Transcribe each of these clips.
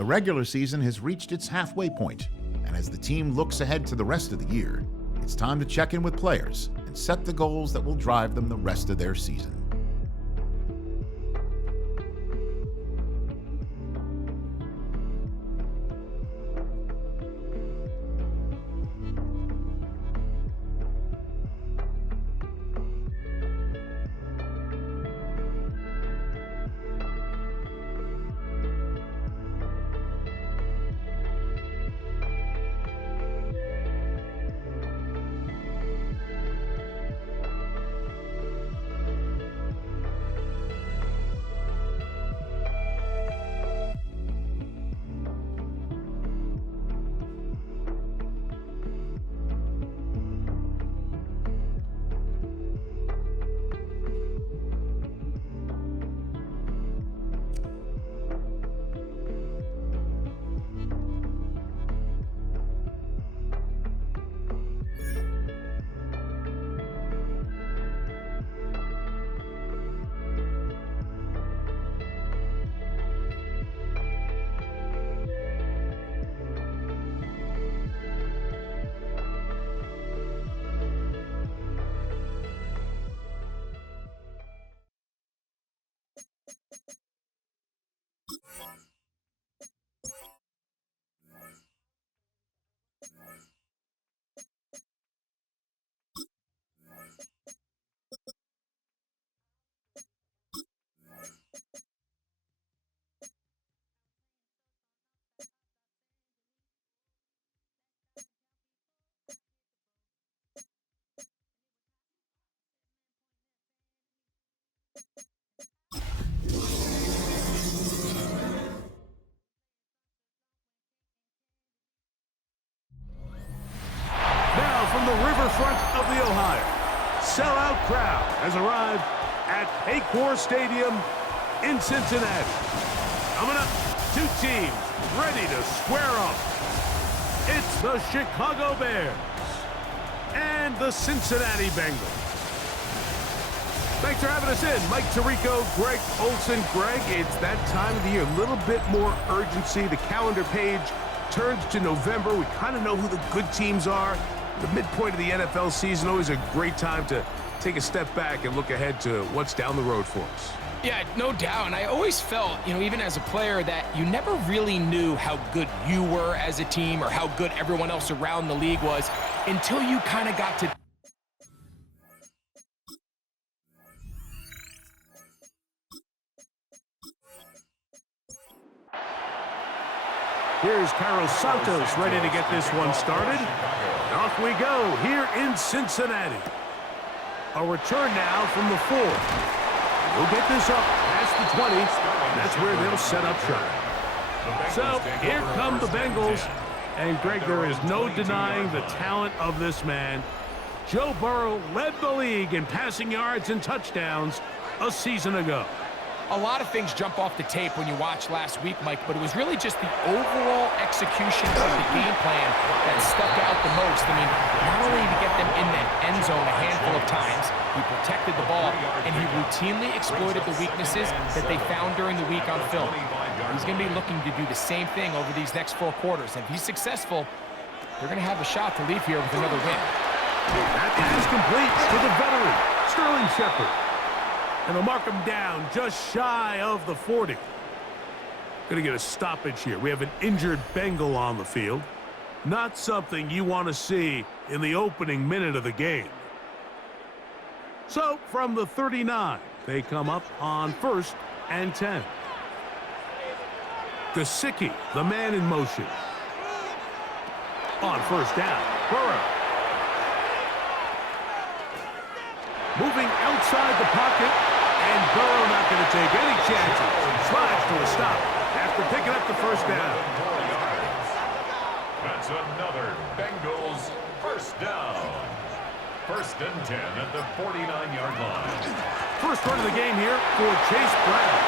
The regular season has reached its halfway point, and as the team looks ahead to the rest of the year, it's time to check in with players and set the goals that will drive them the rest of their season. From the riverfront of the Ohio, sellout crowd has arrived at Paycor Stadium in Cincinnati. Coming up, two teams ready to square up. It's the Chicago Bears and the Cincinnati Bengals. Thanks for having us in. Mike Tirico, Greg Olson. Greg, it's that time of the year, a little bit more urgency. The calendar page turns to November. We kind of know who the good teams are. The midpoint of the NFL season, always a great time to take a step back and look ahead to what's down the road for us. Yeah, no doubt. And I always felt, even as a player, that you never really knew how good you were as a team or how good everyone else around the league was until you kind of got to... Here's Carlos Santos ready to get this one started. Off we go here in Cincinnati. A return now from the 4. We'll get this up past the 20. That's where they'll set up shop. So here come the Bengals. And Greg, there is no denying the talent of this man. Joe Burrow led the league in passing yards and touchdowns a season ago. A lot of things jump off the tape when you watch last week, Mike, but it was really just the overall execution of the game plan that stuck out the most. I mean, not only did he get them in the end zone a handful of times, he protected the ball, and he routinely exploited the weaknesses that they found during the week on film. He's going to be looking to do the same thing over these next 4 quarters. And if he's successful, they're going to have a shot to leave here with another win. That is complete to the veteran, Sterling Shepard. And they'll mark him down just shy of the 40. Going to get a stoppage here. We have an injured Bengal on the field. Not something you want to see in the opening minute of the game. So, from the 39, they come up on 1st and 10. Gesicki, the man in motion. On 1st down, Burrow. Moving outside the pocket, and Burrow not going to take any chances. Slides to a stop after picking up the 1st down. That's another Bengals 1st down. 1st and 10 at the 49-yard line. First run of the game here for Chase Brown.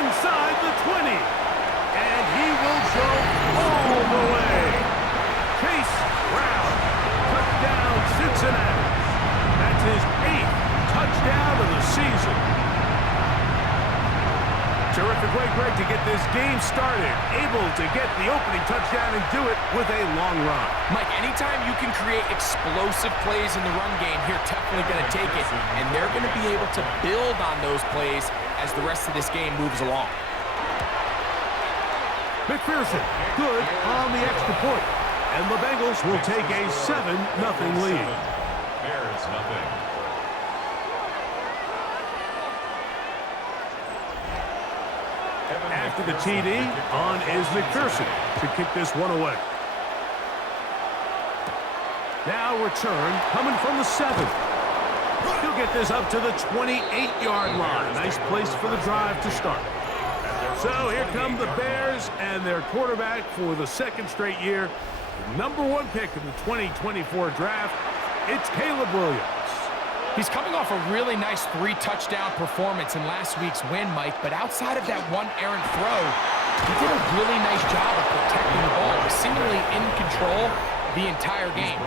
Inside the 20. And he will go all the way. Chase Brown. Touchdown, Cincinnati. That's his 8th touchdown of the season. Terrific way, Greg, to get this game started. Able to get the opening touchdown and do it with a long run. Mike, anytime you can create explosive plays in the run game, you're definitely going to take it. And they're going to be able to build on those plays as the rest of this game moves along. McPherson, good on the extra point. And the Bengals will take a 7-0 lead. Bears nothing. After the TD, on is McPherson to kick this one away. Now return coming from the 7. He'll get this up to the 28-yard line. Nice place for the drive to start. So here come the Bears and their quarterback for the second straight year. The #1 pick in the 2024 draft, it's Caleb Williams. He's coming off a really nice 3-touchdown performance in last week's win, Mike, but outside of that one errant throw, he did a really nice job of protecting the ball. He was seemingly in control the entire game.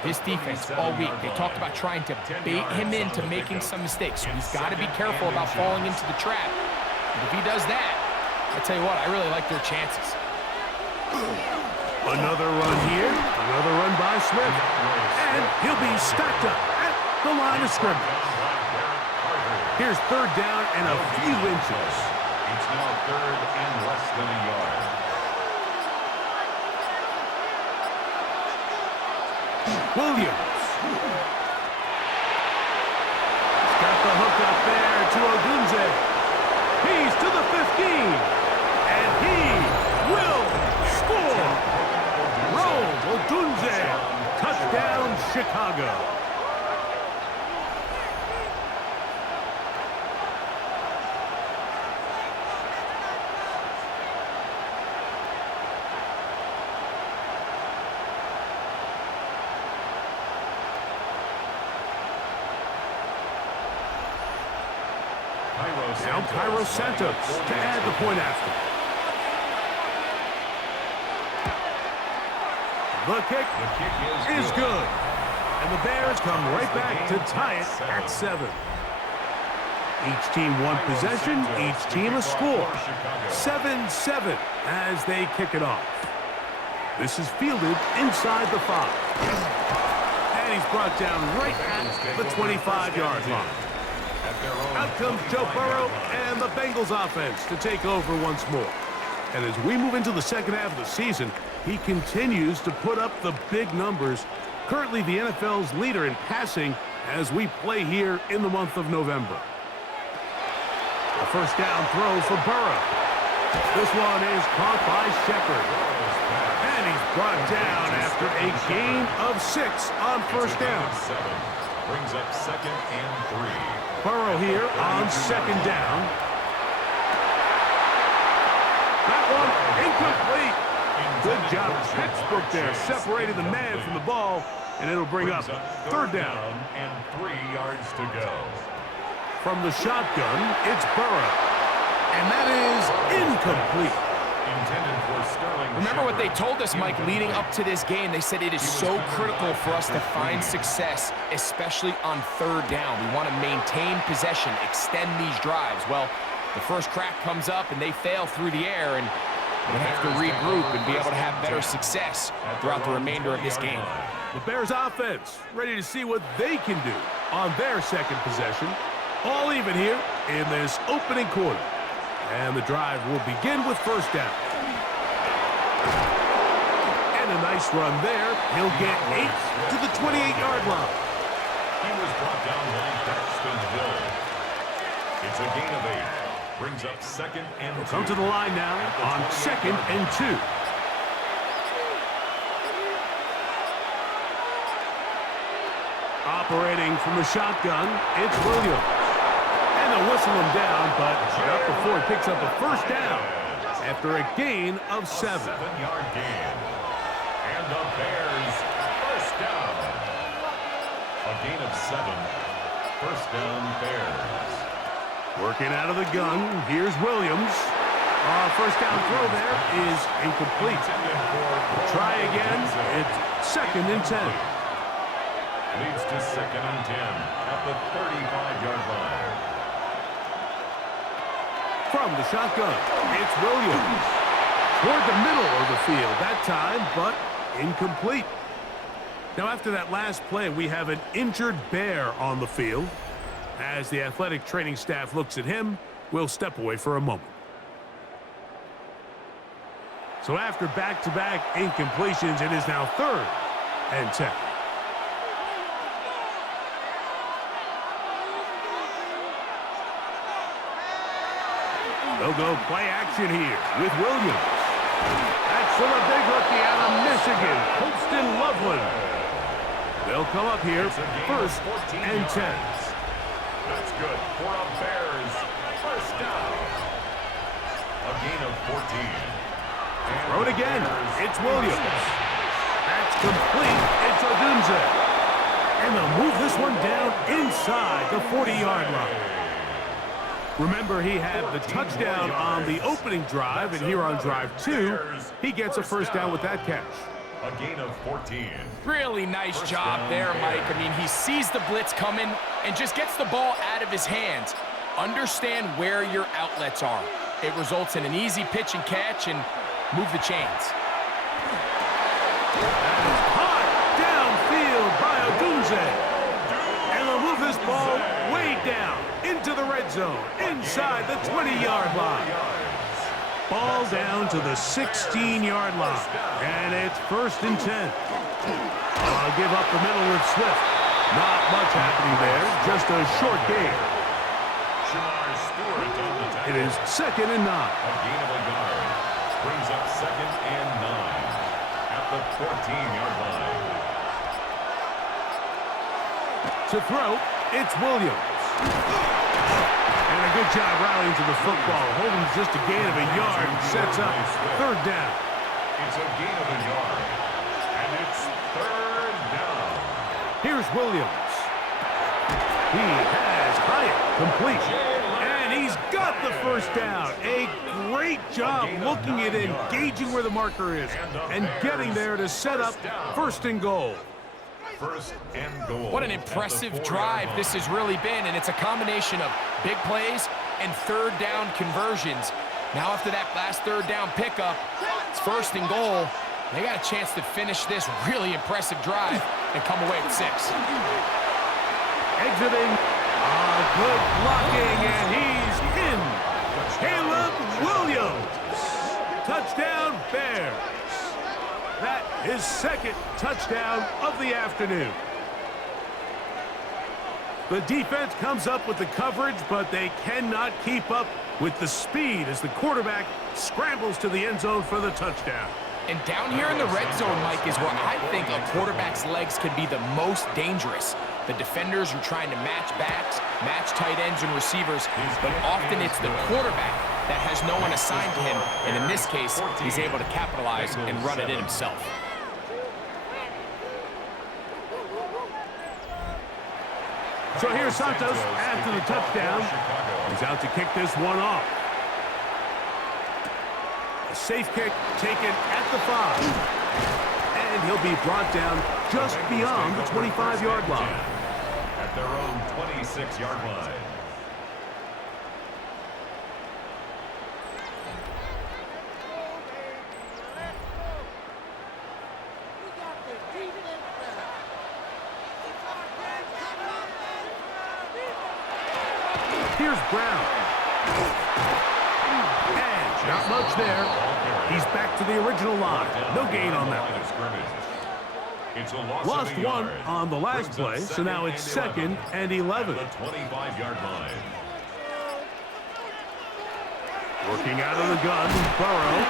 This defense all week, they talked about trying to bait him into making some mistakes, so he's got to be careful about falling into the trap. And if he does that, I tell you what, I really like their chances. Another run here, another run by Smith, and he'll be stacked up at the line of scrimmage. Here's third down and a few inches. It's now third and less than a yard. Williams. He's got the hook up there to Odunze. He's to the 15, and he will score. Rome Odunze, touchdown Chicago. Now Cairo Santos to add the point after. The kick is good. And the Bears come right back to tie it at 7. Each team one possession, each team a score. 7-7 as they kick it off. This is fielded inside the 5. And he's brought down right at the 25-yard line. Out comes Joe Burrow and the Bengals offense to take over once more. And as we move into the second half of the season, he continues to put up the big numbers. Currently the NFL's leader in passing as we play here in the month of November. A first down throw for Burrow. This one is caught by Shepard. And he's brought down after a gain of 6 on first down. Brings up second and 3. Burrow here on second down. That one incomplete. Good job. Textbook there. Separated the man from the ball, and it'll bring up third down. And 3 yards to go. From the shotgun, it's Burrow. And that is incomplete. Intended for Sterling. Remember what they told us, Mike, leading up to this game. They said it is so critical for us to find success, especially on third down. We want to maintain possession, extend these drives. Well, the first crack comes up, and they fail through the air, and we'll have to regroup and be able to have better success throughout the remainder of this game. The Bears offense ready to see what they can do on their second possession. All even here in this opening quarter. And the drive will begin with first down. And a nice run there. He'll get 8 to the 28-yard line. He was brought down by Braxton Hill. It's a gain of 8. Brings up second and 2. Come to the line now on second and 2. Operating from the shotgun, it's Williams. And they'll whistle him down, but not before he picks up a first down after a gain of 7. 7-yard gain. And the Bears first down. A gain of 7. First down Bears. Working out of the gun, here's Williams. First down throw there is incomplete. Try again, it's second and 10. Leads to second and 10 at the 35-yard line. From the shotgun, it's Williams. Toward the middle of the field that time, but incomplete. Now, after that last play, we have an injured Bear on the field. As the athletic training staff looks at him, we'll step away for a moment. So after back-to-back incompletions, it is now 3rd and 10. They'll go play action here with Williams. That's for the big rookie out of Michigan, Colston Loveland. They'll come up here 1st and 10. That's good for a Bears first down. A gain of 14. Throw it again. It's Williams. That's complete. It's Odunze. And they'll move this one down inside the 40-yard line. Remember, he had the touchdown on the opening drive, and here on drive 2, he gets a first down with that catch. A gain of 14. Really nice job there, Mike. I mean, he sees the blitz coming and just gets the ball out of his hands. Understand where your outlets are. It results in an easy pitch and catch and move the chains. Hot downfield by Odunze. And they'll move this ball way down into the red zone, inside the 20-yard line. Ball down to the 16-yard line, and it's 1st and 10. I'll give up the middle with Swift. Not much happening there, just a short gain. It is 2nd and 9. A gain of a yard. Brings up 2nd and 9 at the 14-yard line. To throw, it's Williams. And a good job rallying to the football. Holding just a gain of a yard and sets up 3rd down. It's a gain of a yard. And it's 3rd down. Here's Williams. He has Hyatt complete. And he's got the first down. A great job looking at engaging where the marker is and getting there to set up 1st and goal. 1st and goal. What an impressive drive this has really been, and it's a combination of big plays and 3rd down conversions. Now after that last 3rd down pickup, it's 1st and goal. They got a chance to finish this really impressive drive and come away with 6. Exiting. Good blocking, and he's in. Caleb Williams. Touchdown, Bears. That is 2nd touchdown of the afternoon. The defense comes up with the coverage, but they cannot keep up with the speed as the quarterback scrambles to the end zone for the touchdown. And down here in the red zone, Mike, is where I think a quarterback's legs can be the most dangerous. The defenders are trying to match backs, match tight ends and receivers, but often it's the quarterback that has no one assigned to him, and in this case, he's able to capitalize and run it in himself. So here's Santos after the touchdown. He's out to kick this one off. A safe kick taken at the 5. And he'll be brought down just beyond the 25-yard line. At their own 26-yard line. Here's Brown. And not much there. He's back to the original line. No gain on that one. It's a loss Lost of a one yard. on the last play, so now it's 2nd and 11. The 25-yard line. Working out of the gun, Burrow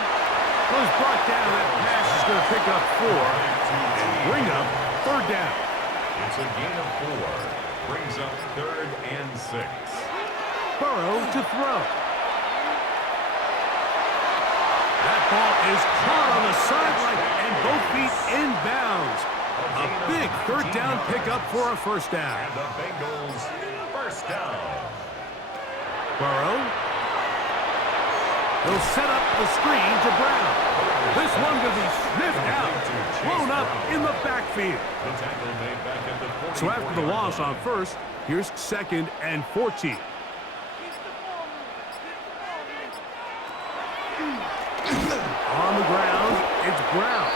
was brought down. That pass is going to pick up 4 and bring up 3rd down. It's a gain of 4. Brings up 3rd and 6. Burrow to throw. That ball is caught on the sideline and both feet inbounds. A big 3rd down pickup for a 1st down. And the Bengals 1st down. Burrow. He'll set up the screen to Brown. This one going to be sniffed out, blown up in the backfield. The tackle made back at the 40. So after the loss on 1st, here's 2nd and 14. On the ground, it's Brown.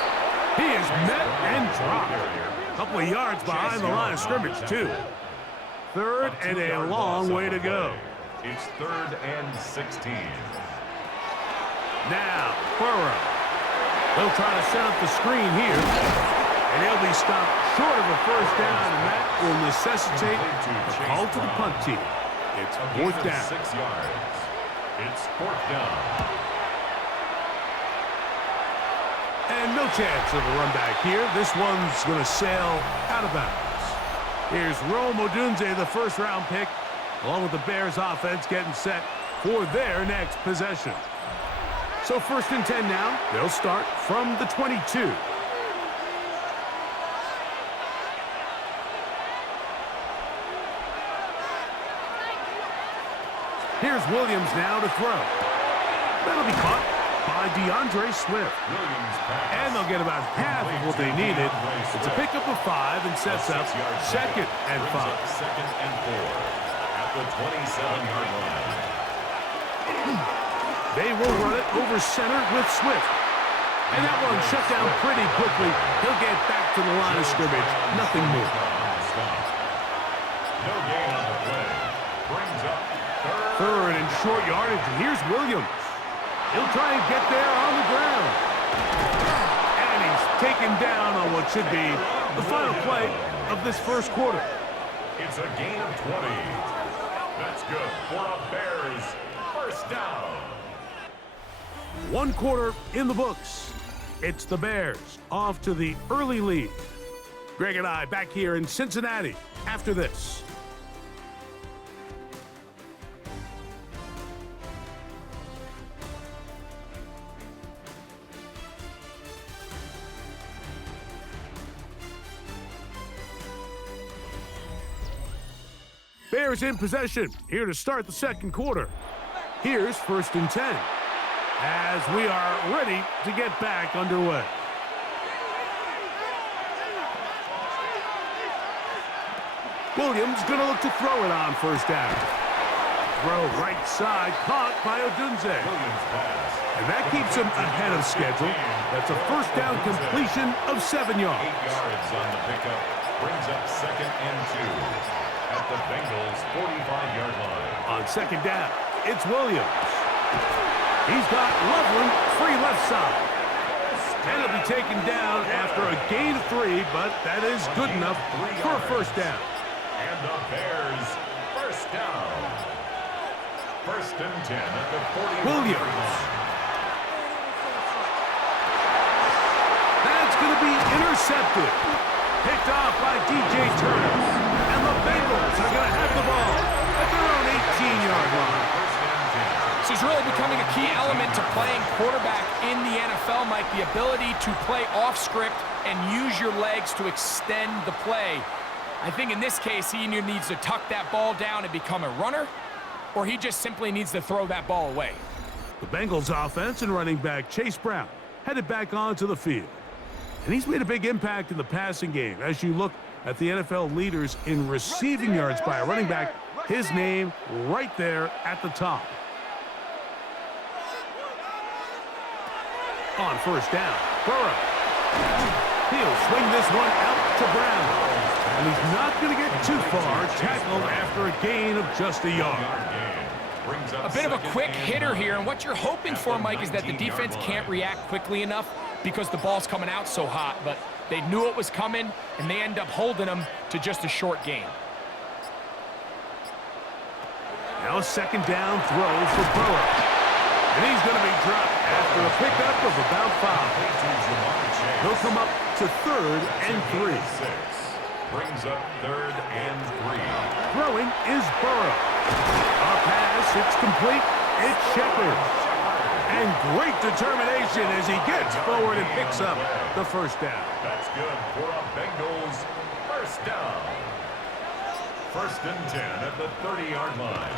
He is met and dropped. A couple of yards behind the line of scrimmage, too. Third and a long way to go. It's 3rd and 16. Now, Burrow. They'll try to set up the screen here. And he'll be stopped short of a first down, and that will necessitate a call to the punt team. It's 4th down. 6 yards. It's 4th down. And no chance of a run back here. This one's going to sail out of bounds. Here's Rome Odunze, the first-round pick, along with the Bears offense getting set for their next possession. So 1st and 10 now. They'll start from the 22. Here's Williams now to throw. That'll be caught by DeAndre Swift. And they'll get about half of what they needed. It's a pickup of 5 and sets up 2nd and 5. 2nd and 4 at the 27-yard line. They will run it over center with Swift. And that one shut down pretty quickly. He'll get back to the line of scrimmage. Nothing more. No gain on the play. Brings up 3rd and short yardage. And here's Williams. He'll try and get there on the ground. And he's taken down on what should be the final play of this first quarter. It's a gain of 20. That's good for a Bears first down. 1 quarter in the books. It's the Bears off to the early lead. Greg and I back here in Cincinnati after this. Bears in possession, here to start the second quarter. Here's 1st and 10, as we are ready to get back underway. Williams gonna look to throw it on 1st down. Throw right side, caught by Odunze. And that keeps him ahead of schedule. That's a 1st down completion of 7 yards. 8 yards on the pickup, brings up 2nd and 2. At the Bengals' 45-yard line. On 2nd down, it's Williams. He's got Loveland free left side. And he'll be taken down after a gain of 3, but that is good enough for a 1st down. And the Bears first down. 1st and 10 at the 40. Williams. That's going to be intercepted. Picked off by DJ Turner. And the Bengals are going to have the ball at their own 18-yard line. This is really becoming a key element to playing quarterback in the NFL, Mike, the ability to play off script and use your legs to extend the play. I think in this case, he either needs to tuck that ball down and become a runner, or he just simply needs to throw that ball away. The Bengals offense and running back Chase Brown headed back onto the field. And he's made a big impact in the passing game. As you look at the NFL leaders in receiving yards by a running back, his name right there at the top. On 1st down, Burrow. He'll swing this one out to Brown. And he's not going to get too far, tackled after a gain of just a yard. A bit of a quick hitter here, and what you're hoping for, Mike, is that the defense can't react quickly enough because the ball's coming out so hot, but they knew it was coming, and they end up holding them to just a short gain. Now a 2nd down throw for Burrow. And he's going to be dropped after a pickup of about 5. He'll come up to 3rd and 3. Brings up 3rd and 3. Throwing is Burrow. A pass, it's complete. It's Shepard. And great determination as he gets forward and picks up the 1st down. That's good for a Bengals first down. 1st and 10 at the 30-yard line.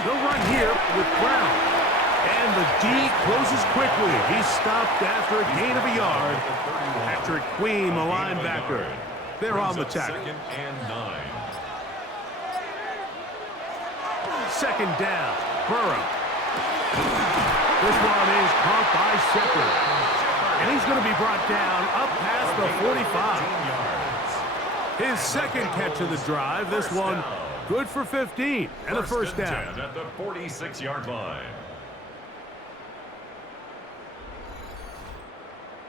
They'll run here with Brown. And the D closes quickly. He's stopped after a gain of a yard. Patrick Queen, the linebacker. They're on the tackle. 2nd and 9. 2nd down, Burrow. This one is caught by Shepard. And he's going to be brought down up past the 45. His second catch of the drive. This one good for 15 and a first down. 10 at the 46-yard line.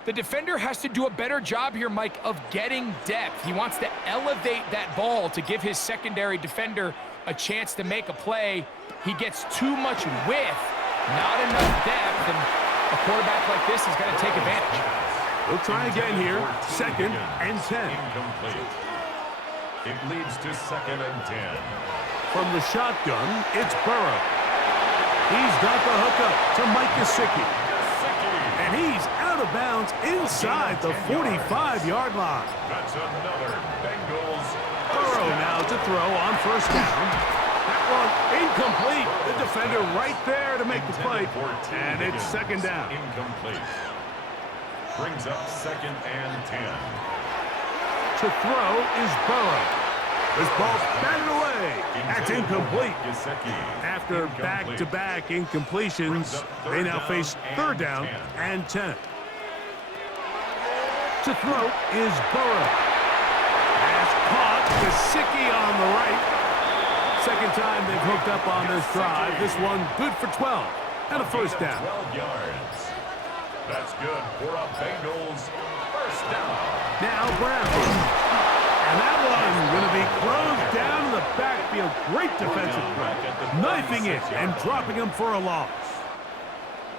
The defender has to do a better job here, Mike, of getting depth. He wants to elevate that ball to give his secondary defender a chance to make a play. He gets too much width, not enough depth, and a quarterback like this is going to take advantage. We'll try again here. Second and 10. Incomplete. It leads to second and 10. From the shotgun, it's Burrow. He's got the hookup to Mike Gesicki. And he's out of bounds inside the 45-yard line. That's another Bengals. Burrow now to throw on first down. That one incomplete. The defender right there to make the play. And it's second down. Incomplete. Brings up second and 10. To throw is Burrow. This ball's batted away. That's incomplete. After back-to-back incompletions, they now face third down and 10. To throw is Burrow. Has caught Gesicki on the right. Second time they've hooked up on this drive. This one good for 12 and a first down. 12 yards. That's good for a Bengals first down. Now Brown. And that one going to be closed down in the backfield. Great defensive play. Knifing it and dropping him for a loss.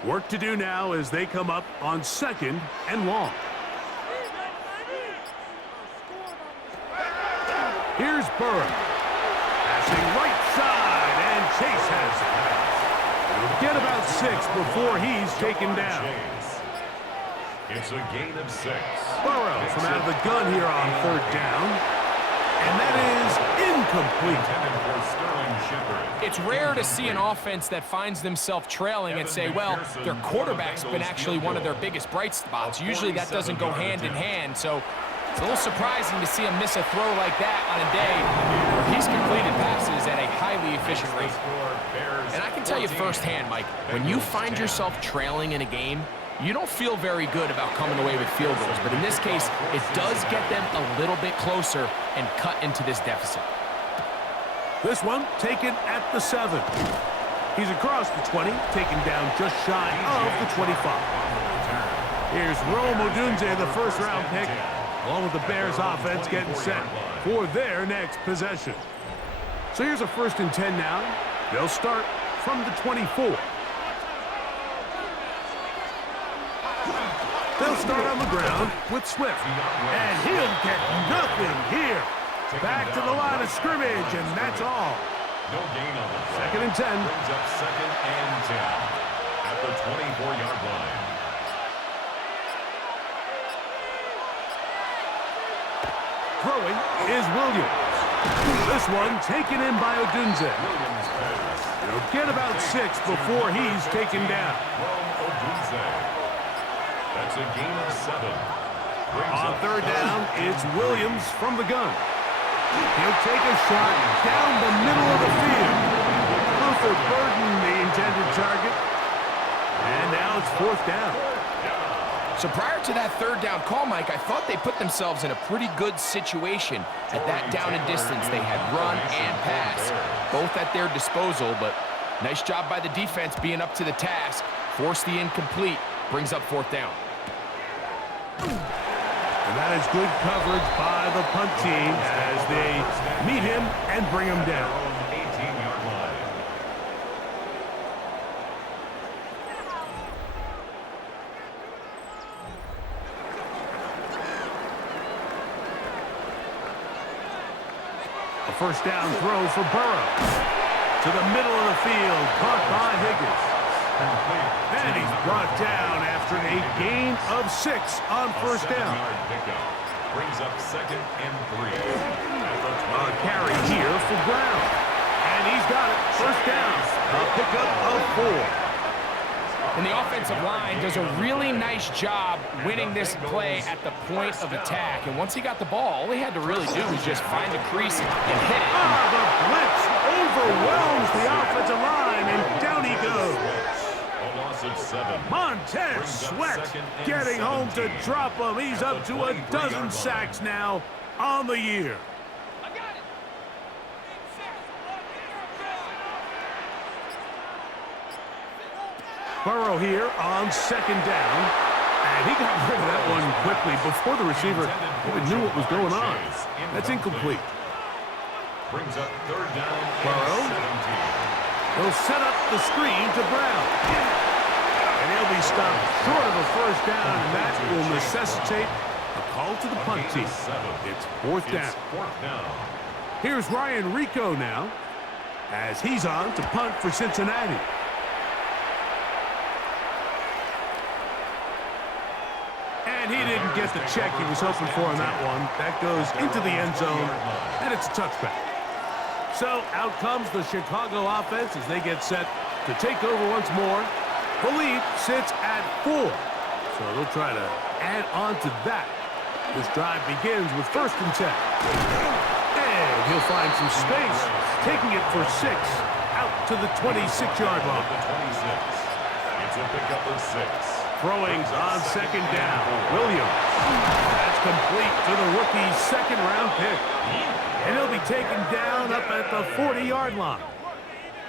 Work to do now as they come up on second and long. Here's Burrow. Passing right side, and Chase has it. He'll get about 6 before he's taken down. It's a gain of 6. Burrow from out of the gun here on third down. And that is incomplete. It's rare to see an offense that finds themselves trailing and say, well, their quarterback's been actually one of their biggest bright spots. Usually that doesn't go hand in hand, so it's a little surprising to see him miss a throw like that on a day where he's completed passes at a highly efficient rate. And I can tell you firsthand, Mike, when you find yourself trailing in a game, you don't feel very good about coming away with field goals, but in this case, it does get them a little bit closer and cut into this deficit. This one taken at the 7. He's across the 20, taken down just shy of the 25. Here's Rome Odunze, the first-round pick, along with the Bears offense getting set for their next possession. So here's a first and 10 now. They'll start from the 24. They'll start on the ground with Swift. And he'll get nothing here. Back to the line of scrimmage, and that's all. No gain on the play. Second and 10. Brings up second and 10 at the 24-yard line. Throwing is Williams. This one taken in by Odunze. He'll get about 6 before he's taken down. That's a gain of 7. On third down, it's Williams from the gun. He'll take a shot down the middle of the field. Clifford Burton, the intended target. And now it's fourth down. So prior to that third down call, Mike, I thought they put themselves in a pretty good situation. At that down and distance, they had run and pass, both at their disposal, but nice job by the defense being up to the task. Forced the incomplete, brings up fourth down. And that is good coverage by the punt team as they meet him and bring him down. 18-yard line. A first down throw for Burrow. To the middle of the field, caught by Higgins. And he's brought down after a gain of 6 on first down. Brings up second and 3. A carry here for Brown. And he's got it. First down. A pickup of 4. And the offensive line does a really nice job winning this play at the point of attack. And once he got the ball, all he had to really do was just find a crease and hit it. The blitz overwhelms the offensive line, and down he goes. A loss of room to drop him. He's up to a dozen sacks now on the year. Burrow here on second down. And he got rid of that one quickly before the receiver even knew what was going on. That's incomplete. Brings up third down. Burrow. He'll set up the screen to Brown. And he'll be stopped short of a first down, and that will necessitate a call to the punt team. It's fourth down. Here's Ryan Rico now, as he's on to punt for Cincinnati. And he didn't get the check he was hoping for on that one. That goes into the end zone, and it's a touchback. So out comes the Chicago offense as they get set to take over once more. The lead sits at 4. So they'll try to add on to that. This drive begins with 1st and 10. And he'll find some space, taking it for 6 out to the 26-yard line. It's a pickup of 6. Throwing on second down. Williams. That's complete to the rookie's second-round pick. And he'll be taken down up at the 40-yard line.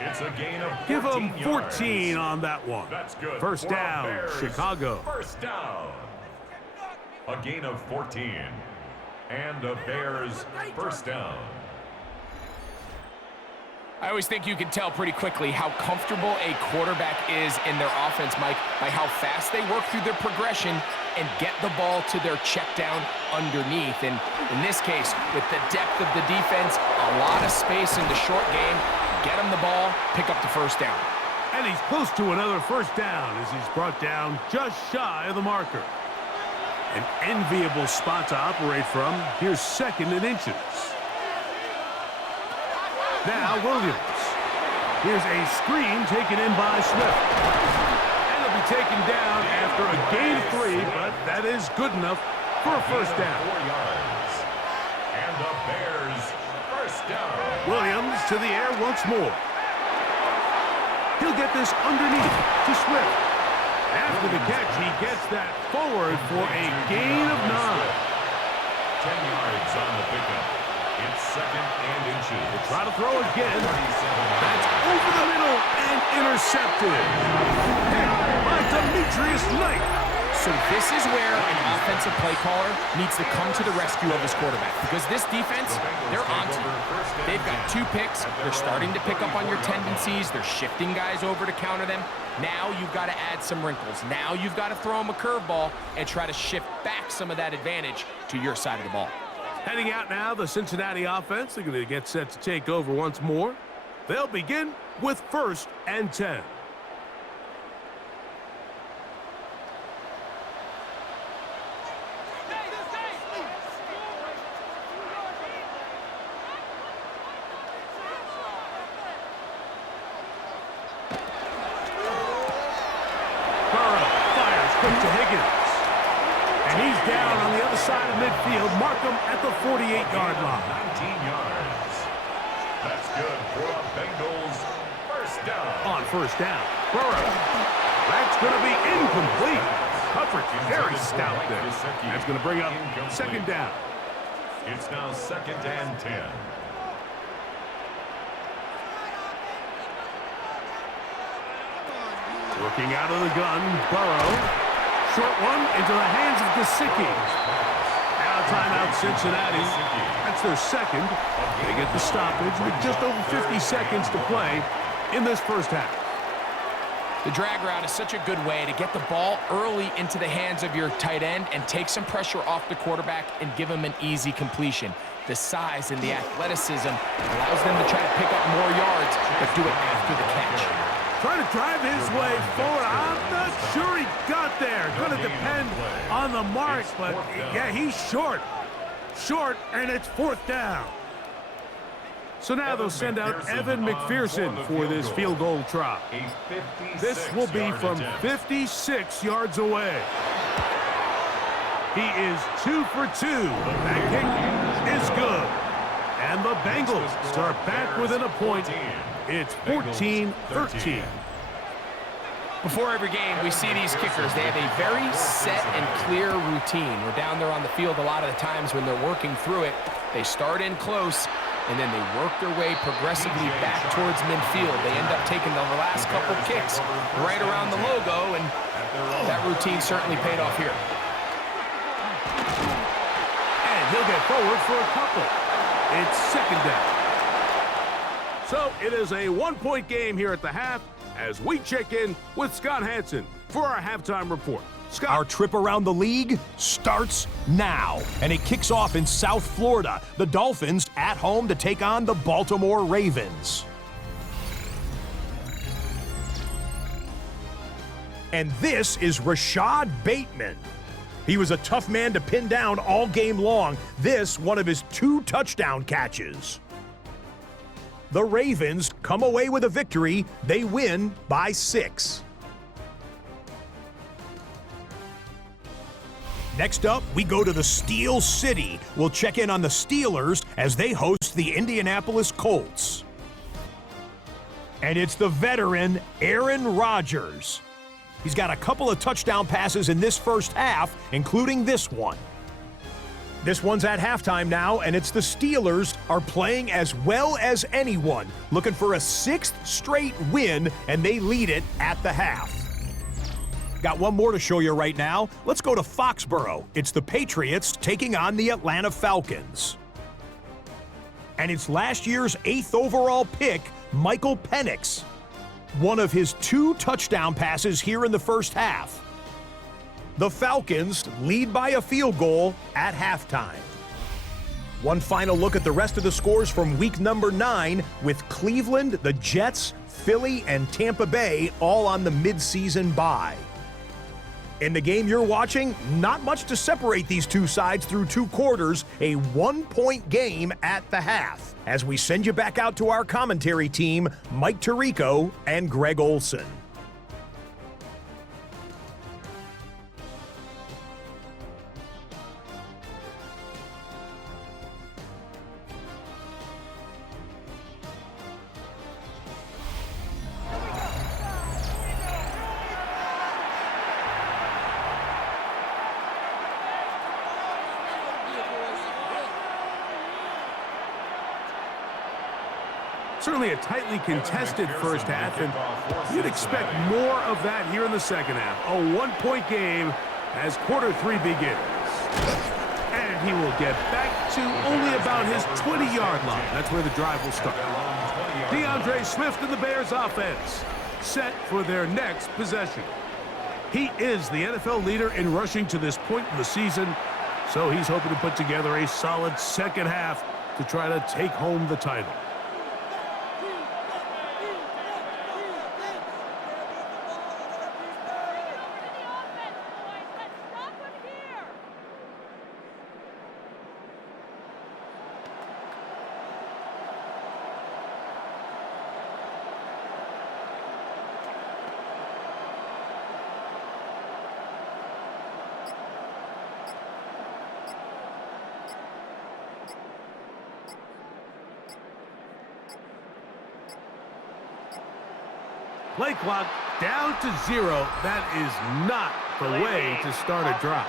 It's a gain of 14 Give him 14 yards. on that one. That's good. First For down, Bears. Chicago. First down. A gain of 14. And the Bears first down. I always think you can tell pretty quickly how comfortable a quarterback is in their offense, Mike, by how fast they work through their progression and get the ball to their check down underneath. And in this case, with the depth of the defense, a lot of space in the short game, get him the ball, pick up the first down. And he's close to another first down as he's brought down just shy of the marker. An enviable spot to operate from. Here's 2nd and inches. Now Williams. Here's a screen taken in by Swift. And it'll be taken down after a gain of 3, but that is good enough for a first down. 4 yards. And the Bears first down. Williams to the air once more. He'll get this underneath to Swift. After the catch, he gets that forward for a gain of 9. 10 yards on the pickup. It's 2nd and inches. Try to throw again. 47 That's over the middle and intercepted. Hit by Demetrius Knight. So this is where an offensive play caller needs to come to the rescue of his quarterback, because this defense, they're onto you. They've got 2 picks. They're starting to pick up on your tendencies. They're shifting guys over to counter them. Now you've got to add some wrinkles. Now you've got to throw them a curveball and try to shift back some of that advantage to your side of the ball. Heading out now, the Cincinnati offense. They're going to get set to take over once more. They'll begin with 1st and 10. Down on the other side of midfield. Markham at the 48-yard line. 19 yards. That's good for the Bengals. First down. On first down, Burrow. That's going to be incomplete. Coverage very stout there. That's going to bring up second down. It's now 2nd and 10. Working out of the gun, Burrow. Short one into the hands of Gesicki. Now timeout Cincinnati. That's their 2nd. They get the stoppage with just over 50 seconds to play in this first half. The drag route is such a good way to get the ball early into the hands of your tight end and take some pressure off the quarterback and give him an easy completion. The size and the athleticism allows them to try to pick up more yards, but do it after the catch. Trying to drive his way forward. I'm not sure he got there. Going to depend on the mark, but yeah, he's short. Short, and it's 4th down. So now they'll send out Evan McPherson for this field goal try. This will be from 56 yards away. He is 2 for 2. That kick is good. And the Bengals start back within a point. It's 14-13. Before every game, we see these kickers. They have a very set and clear routine. We're down there on the field a lot of the times when they're working through it. They start in close, and then they work their way progressively back towards midfield. They end up taking the last couple kicks right around the logo, and that routine certainly paid off here. And he'll get forward for a couple. It's second down. So it is a one-point game here at the half as we check in with Scott Hansen for our halftime report. Scott. Our trip around the league starts now, and it kicks off in South Florida. The Dolphins at home to take on the Baltimore Ravens. And this is Rashad Bateman. He was a tough man to pin down all game long. This, one of his 2 touchdown catches. The Ravens come away with a victory. They win by 6. Next up, we go to the Steel City. We'll check in on the Steelers as they host the Indianapolis Colts. And it's the veteran Aaron Rodgers. He's got a couple of touchdown passes in this first half, including this one. This one's at halftime now, and it's the Steelers are playing as well as anyone, looking for a 6th straight win, and they lead it at the half. Got one more to show you right now. Let's go to Foxborough. It's the Patriots taking on the Atlanta Falcons. And it's last year's 8th overall pick, Michael Penix. One of his 2 touchdown passes here in the first half. The Falcons lead by a field goal at halftime. One final look at the rest of the scores from week number 9 with Cleveland, the Jets, Philly, and Tampa Bay all on the midseason bye. In the game you're watching, not much to separate these two sides through 2 quarters, a 1-point game at the half. As we send you back out to our commentary team, Mike Tirico and Greg Olson. Certainly a tightly contested first half, and you'd expect more of that here in the second half. A 1-point game as quarter 3 begins. And he will get back to only about his 20-yard line. That's where the drive will start. DeAndre Swift and the Bears offense set for their next possession. He is the NFL leader in rushing to this point in the season, so he's hoping to put together a solid second half to try to take home the title. Play clock down to 0. That is not the way to start a drive.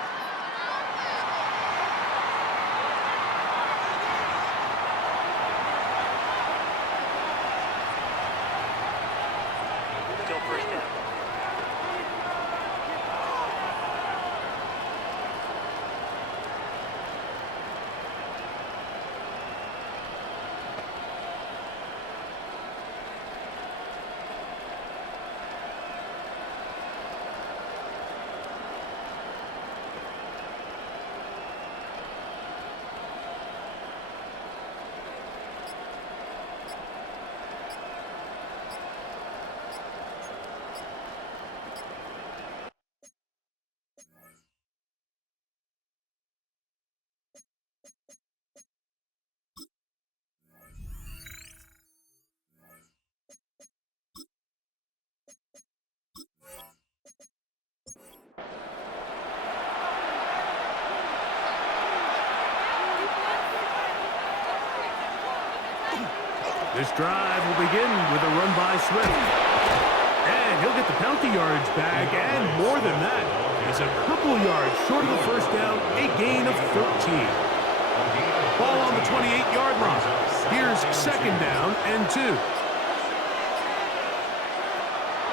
This drive will begin with a run by Swift. And he'll get the penalty yardage back, and more than that. He's a couple yards short of the first down, a gain of 13. Ball on the 28-yard line. Here's second down and 2.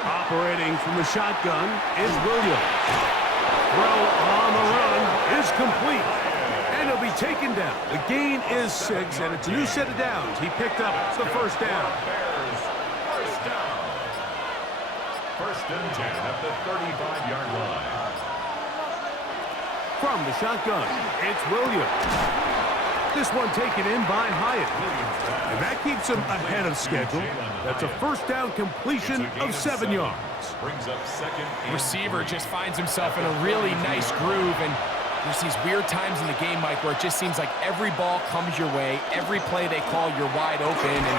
Operating from the shotgun is Williams. Throw on the run is complete. And he'll be taken down. The gain is 6, and it's a new set of downs. He picked up the first down. First down. First and 10 at the 35-yard line. From the shotgun, it's Williams. This one taken in by Hyatt. And that keeps him ahead of schedule. That's a first down completion of 7 yards. Brings up second. Receiver just finds himself in a really nice groove, and there's these weird times in the game, Mike, where it just seems like every ball comes your way, every play they call, you're wide open, and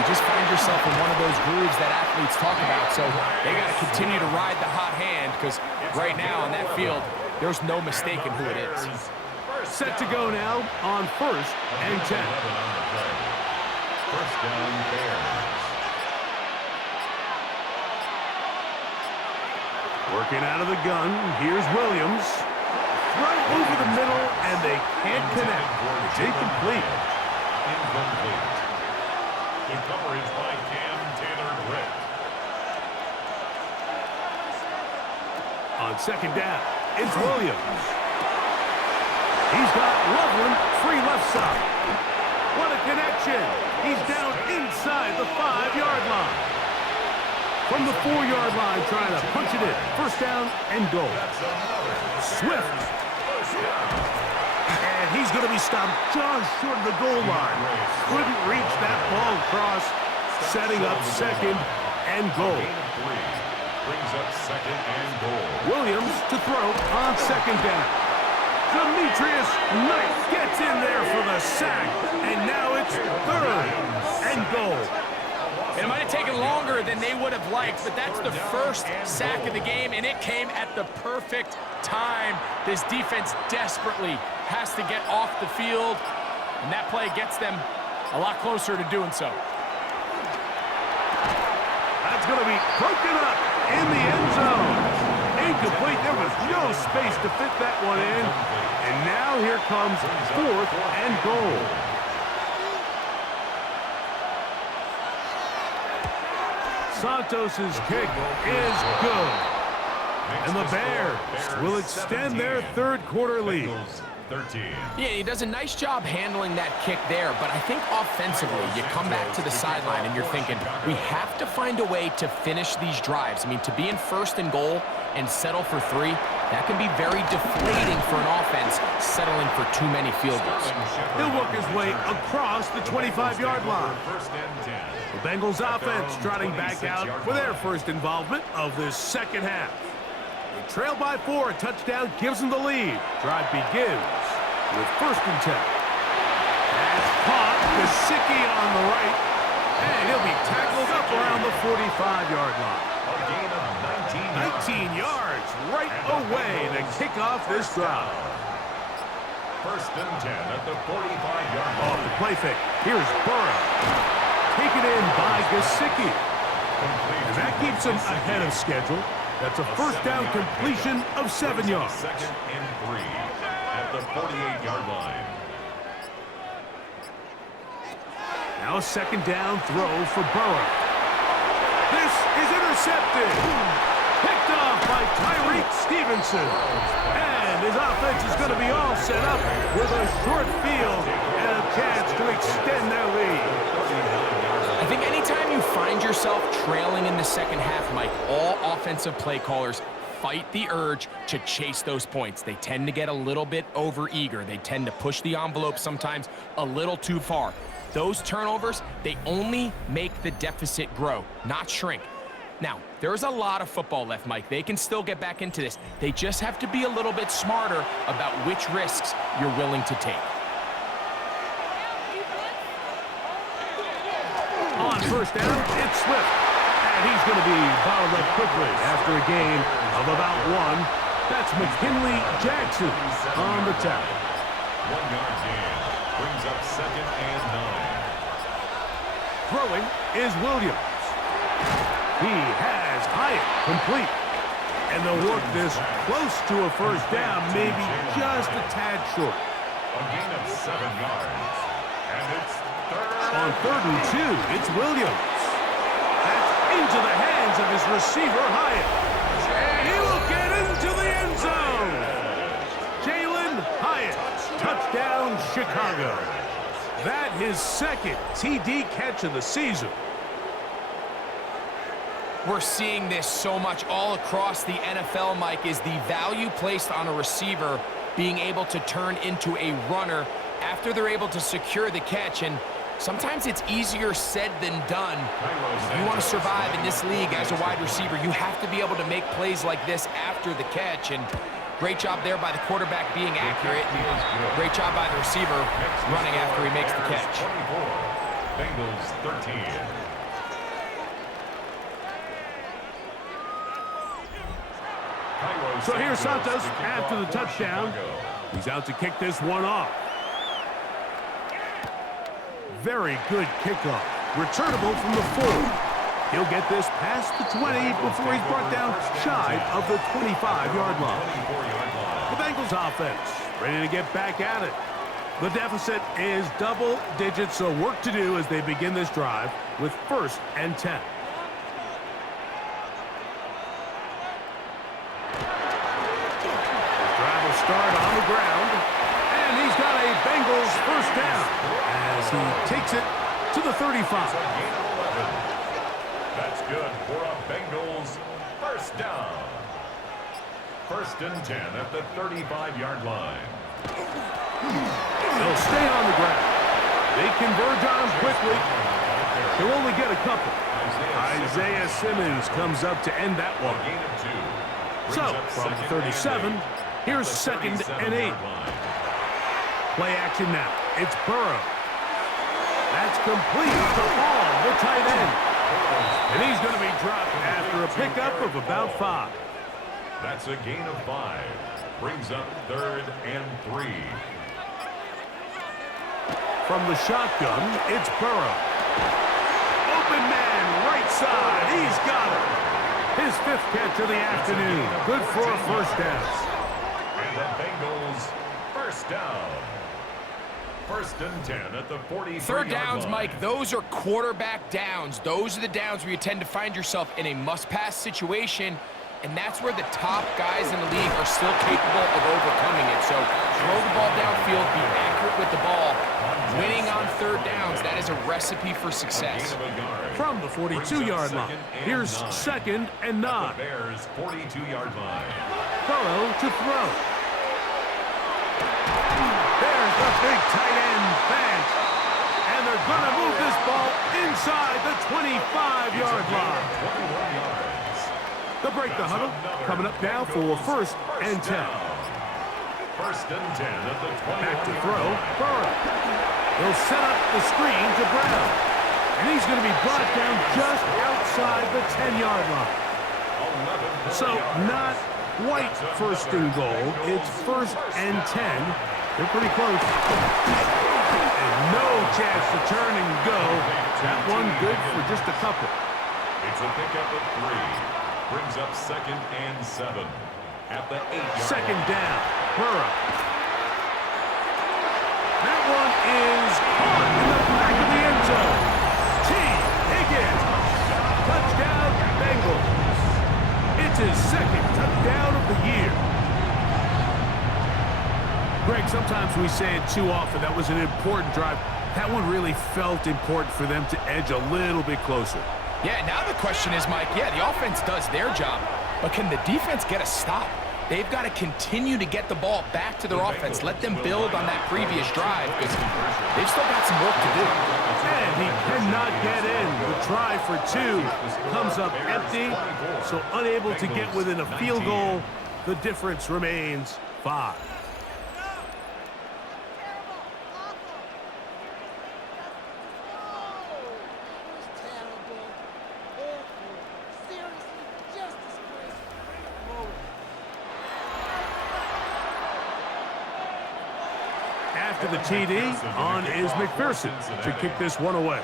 you just find yourself in one of those grooves that athletes talk about. So they got to continue to ride the hot hand, because right now on that field, there's no mistaking who it is. Set to go now on first and 10. First down, Bears. Working out of the gun, here's Williams. Throw over the middle, and they can't connect. It's incomplete. Incomplete. Good coverage by Cam Taylor-Britt. On second down, it's Williams. He's got Loveland free left side. What a connection. He's down inside the 5-yard line. From the 4-yard line, trying to punch it in. First down and goal. Swift. And he's going to be stopped just short of the goal line. Couldn't reach that ball across. Setting up second and goal. Brings up second and goal. Williams to throw on second down. Demetrius Knight gets in there for the sack, and now it's third and goal. It might have taken longer than they would have liked, but that's the first sack of the game, and it came at the perfect time. This defense desperately has to get off the field, and that play gets them a lot closer to doing so. That's going to be broken up in the end zone. Incomplete. There was no space to fit that one in. And now here comes fourth and goal. Santos's kick is good. And the Bears will extend their third quarter lead. 13. Yeah, he does a nice job handling that kick there, but I think offensively, you come back to the sideline and you're thinking, we have to find a way to finish these drives. I mean, to be in first and goal and settle for 3, that can be very deflating for an offense settling for too many field goals. He'll work his way across the 25-yard line. First and 10. The Bengals offense trotting back out for their first involvement of this second half. They trail by 4. A touchdown gives them the lead. Drive begins with first and 10. That's caught. Gesicki on the right. And he'll be tackled up around the 45-yard line. A gain of 19 yards right away to kick off this drive. First and 10 at the 45-yard line. Off the play fake. Here's Burrow. Taken in by Gesicki. And that keeps him ahead of schedule. That's a first down completion of 7 yards. Second and 3 at the 48-yard line. Now a second down throw for Burrow. This is intercepted. Picked off by Tyreek Stevenson. And his offense is going to be all set up with a short field and a chance to extend their lead. I think anytime you find yourself trailing in the second half, Mike, all offensive play callers fight the urge to chase those points. They tend to get a little bit overeager. They tend to push the envelope sometimes a little too far. Those turnovers, they only make the deficit grow, not shrink. Now, there's a lot of football left, Mike. They can still get back into this. They just have to be a little bit smarter about which risks you're willing to take. On first down, it's Swift. And he's going to be bottled up quickly after a gain of about 1. That's McKinley Jackson on the tackle. 1-yard gain. Brings up second and 9. Throwing is Williams. He has Hyatt complete. And they'll work this close to a first down, maybe just a tad short. A gain of 7 yards. And it's On 3rd and 2, it's Williams. That's into the hands of his receiver, Hyatt. And he will get into the end zone. Jalen Hyatt, touchdown Chicago. That his second TD catch of the season. We're seeing this so much all across the NFL, Mike, is the value placed on a receiver being able to turn into a runner after they're able to secure the catch. And sometimes it's easier said than done. If you want to survive in this league as a wide receiver, you have to be able to make plays like this after the catch. And great job there by the quarterback being accurate. And great job by the receiver running after he makes the catch. 24, Bengals 13. So here's Santos after the touchdown. He's out to kick this one off. Very good kickoff. Returnable from the 4. He'll get this past the 20 before he's brought down shy of the 25-yard line. The Bengals offense ready to get back at it. The deficit is double digits, so work to do as they begin this drive with 1st and 10. Start on the ground, and he's got a Bengals first down as he takes it to the 35. That's good for a Bengals first down. 1st and 10 at the 35-yard line. They'll stay on the ground. They converge on him quickly. He'll only get a couple. Isaiah Simmons comes up to end that one. So, from 37, here's 2nd and 8. Play action now. It's Burrow. That's complete to Hall, the tight end. And he's going to be dropped after a pickup of about 5. That's a gain of 5. Brings up 3rd and 3. From the shotgun, it's Burrow. Open man, right side. He's got it. His 5th catch of the afternoon. Good for a first down. And the Bengals first down. 1st and 10 at the 43-yard 3rd downs, line. Mike, those are quarterback downs. Those are the downs where you tend to find yourself in a must-pass situation, and that's where the top guys in the league are still capable of overcoming it. So throw the ball downfield, be accurate with the ball. Winning on 3rd downs, that is a recipe for success. From the 42-yard line, here's 2nd and 9. Bears 42-yard line. Burrow to throw. There's the big tight end bench. And they're going to move this ball inside the 25-yard line. 21 yards. They'll break the huddle. Coming up now for 1st and 10. 1st and 10 at the 21. Back to throw. Burrow. He'll set up the screen to Brown. And he's going to be brought down just outside the 10-yard line. So not quite 1st and goal. It's 1st and 10. They're pretty close. And no chance to turn and go. That one good for just a couple. It's a pickup of 3. Brings up 2nd and 7 at the 8-yard 2nd line. down. Burrow. That one is caught in the back of the end zone. T. Higgins. Touchdown, Bengals. It's his 2nd touchdown of the year. Greg, sometimes we say it too often. That was an important drive. That one really felt important for them to edge a little bit closer. Yeah, now the question is, Mike, yeah, the offense does their job, but can the defense get a stop? They've got to continue to get the ball back to their offense. Let them build on that previous drive because they've still got some work to do. And he cannot get in. The try for 2 comes up empty, so unable to get within a field goal. The difference remains 5. After the TD, on is McPherson to kick this one away.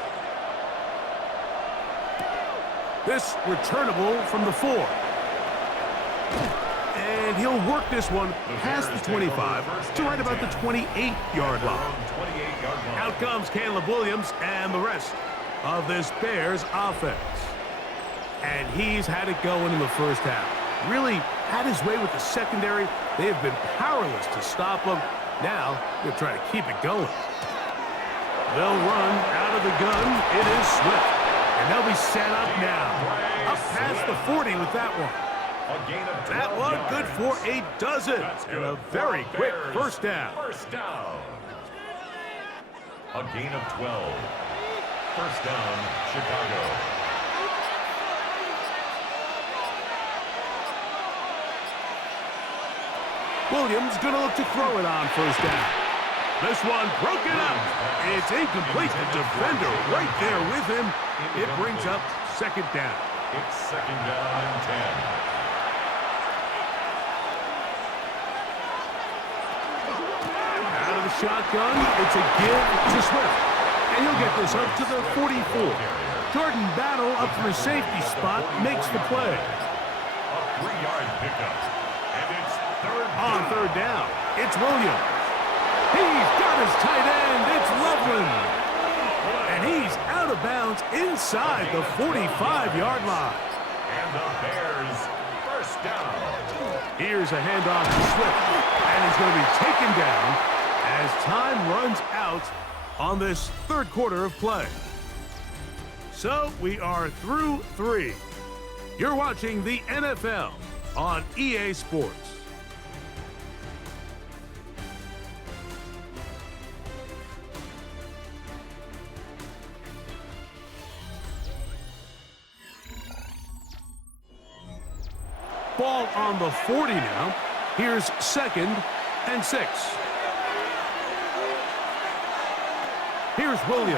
This returnable from the 4. And he'll work this one past the 25 to right about the 28-yard line. Out comes Caleb Williams and the rest of this Bears offense. And he's had it going in the first half. Really had his way with the secondary. They have been powerless to stop him. Now, they'll try to keep it going. They'll run out of the gun. It is Swift. And they'll be set up now. Up past the 40 with that one. That one good for a dozen. And a very quick first down. A gain of 12. First down, Chicago. Williams going to look to throw it on first down. This one broken up. It's incomplete. The defender right there with him. It brings up second down. It's second down and 10. Out of the shotgun, it's a give to Swift. And he'll get this up to the 44. Jordan Battle up from the safety spot makes the play. A 3-yard pickup. And it's On third down, it's Williams. He's got his tight end. It's Loveland. And he's out of bounds inside the 45-yard line. And the Bears first down. Here's a handoff to Swift. And he's going to be taken down as time runs out on this third quarter of play. So we are through 3. You're watching the NFL on EA Sports. Ball on the 40 now. Here's second and 6. Here's Williams.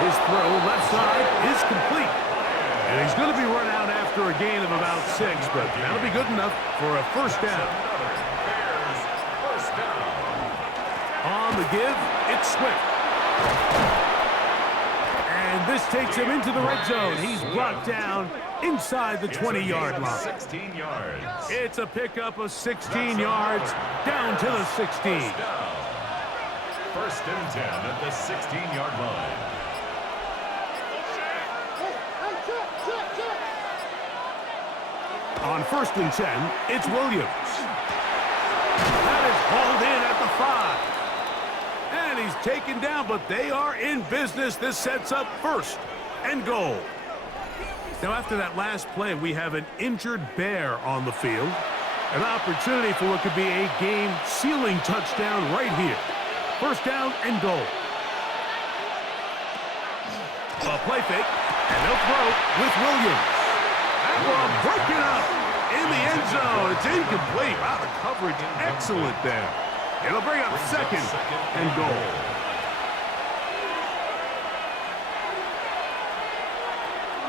His throw left side is complete. And he's going to be run out after a gain of about 6, but that'll be good enough for a first down. Bears first down. On the give, it's Swift. And this takes him into the red zone. He's brought down inside the 20-yard line. 16 yards. It's a pickup of 16 yards down to the 16. First and 10 at the 16-yard line. On first and 10, it's Williams. That is hauled in at the 5. And he's taken down, but they are in business. This sets up first and goal. Now, after that last play, we have an injured Bear on the field. An opportunity for what could be a game-sealing touchdown right here. First down and goal. A play fake, and they'll throw with Williams. That one broken up in the end zone. It's incomplete. Wow, the coverage excellent there. It'll bring up second and goal.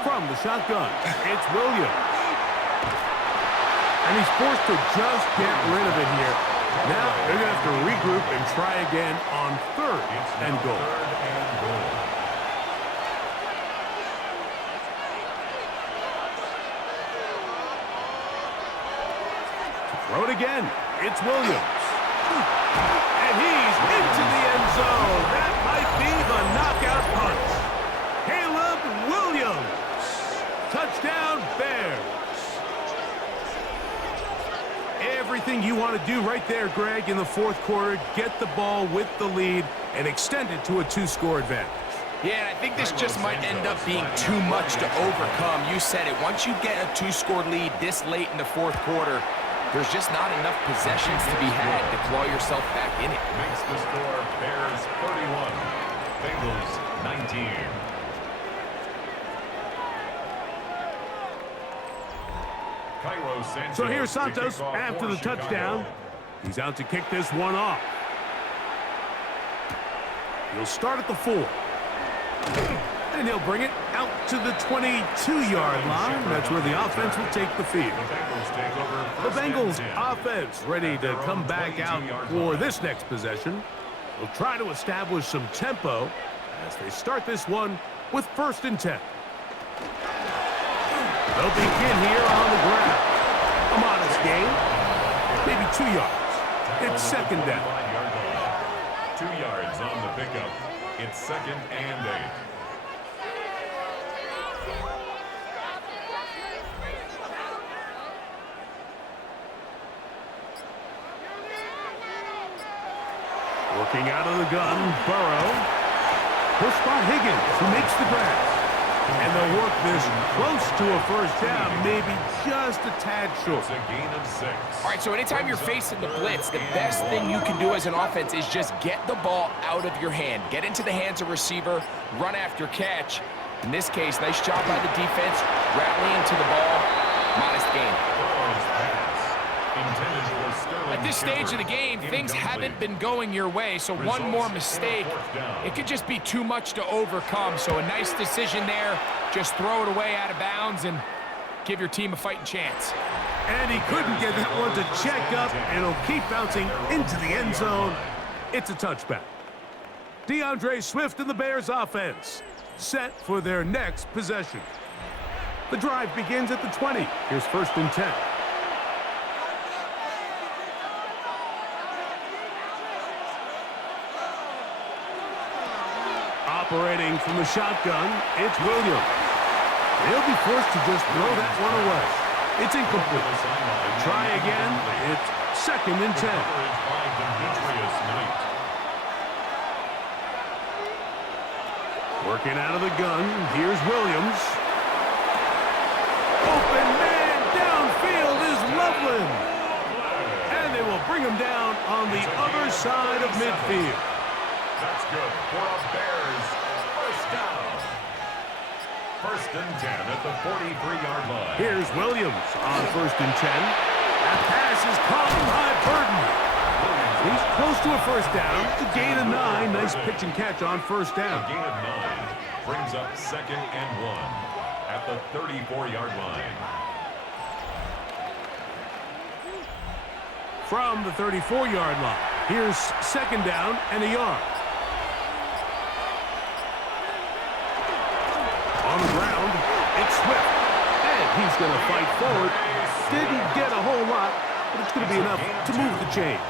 From the shotgun, it's Williams. And he's forced to just get rid of it here. Now they're going to have to regroup and try again on third and goal. Throw it again. It's Williams. And he's into the end zone. That might be the knockout punch. Caleb Williams. Touchdown, Bears. Everything you want to do right there, Greg, in the fourth quarter. Get the ball with the lead and extend it to a 2-score advantage. Yeah, and I think this just might end up being too much to overcome. You said it. Once you get a 2-score lead this late in the fourth quarter, there's just not enough possessions to be had to claw yourself back in it. Makes the score Bears 31, Bengals 19. So here's Santos after the touchdown. He's out to kick this one off. He'll start at the 4. And he'll bring it out to the 22-yard line. That's where the offense will take the field. The Bengals offense ready to come back out for this next possession. They'll try to establish some tempo as they start this one with 1st and 10. They'll begin here on the ground. A modest gain, maybe 2 yards. It's 2nd down. 2 yards on the pickup. It's 2nd and 8. Working out of the gun, Burrow. He'll spot Higgins, who makes the grab. And they'll work this close to a 1st down, maybe just a tad short. It's a gain of 6. All right, so anytime you're facing the blitz, the best thing you can do as an offense is just get the ball out of your hand. Get into the hands of receiver, run after catch. In this case, nice job by the defense, rallying to the ball. Modest gain. At this stage of the game, things haven't been going your way, so one more mistake, it could just be too much to overcome. So a nice decision there. Just throw it away out of bounds and give your team a fighting chance. And he couldn't get that one to check up, and he'll keep bouncing into the end zone. It's a touchback. DeAndre Swift and the Bears offense set for their next possession. The drive begins at the 20. Here's 1st and 10. Operating from the shotgun, it's Williams. He'll be forced to just throw that one away. It's incomplete. Try again. It's 2nd and 10. Working out of the gun, here's Williams. Open man downfield is Loveland. And they will bring him down on the other side of midfield. That's good for a Bears 1st down. 1st and 10 at the 43-yard line. Here's Williams on 1st and 10. That pass is caught by Burton. He's close to a 1st down. The gain of 9. Nice pitch and catch on 1st down. A gain of 9 brings up 2nd and 1 at the 34-yard line. From the 34-yard line, here's 2nd down and a yard. On the ground, it's Swift. And he's going to fight forward. Didn't get a whole lot, but it's going to be enough to move the chains.